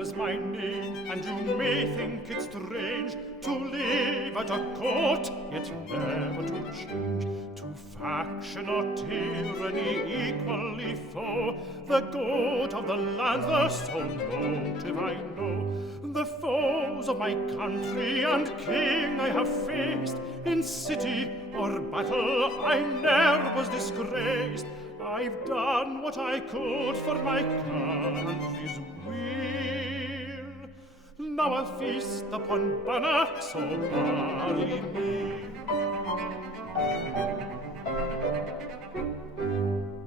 is my name, and you may think it strange to live at a court, yet never to change. To faction or tyranny equally foe, the good of the land, the sole motive I know. The foes of my country and king I have faced, in city or battle I ne'er was disgraced. I've done what I could for my country's weal. Now I'll feast upon bannock so barley meal.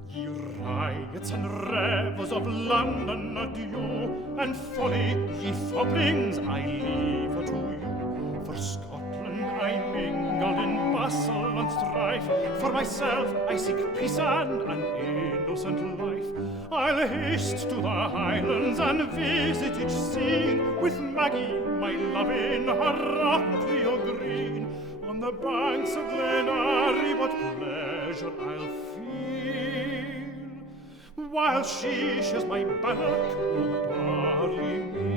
Ye riots and revels of London, adieu, and folly, ye foplings, I leave to you. For Scotland I mingled in bustle and strife. For myself I seek peace and an innocent life. I'll haste to the Highlands and visit each scene, with Maggie, my love, in her rock trio green. On the banks of Glenarry what pleasure I'll feel, while she shares my bannock o' barley meal.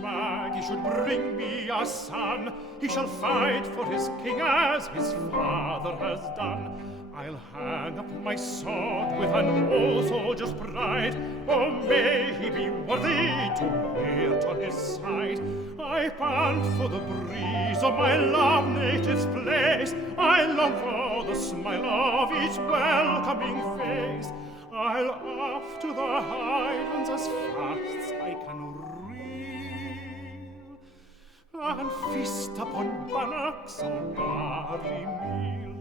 Maggie should bring me a son, he shall fight for his king as his father has done. I'll hang up my sword with an old soldier's pride. Oh, may he be worthy to wear it on his side. I pant for the breeze of my love native's place. I long for the smile of each welcoming face. I'll off to the Highlands as fast as I can and feast upon bannocks o' barley meal.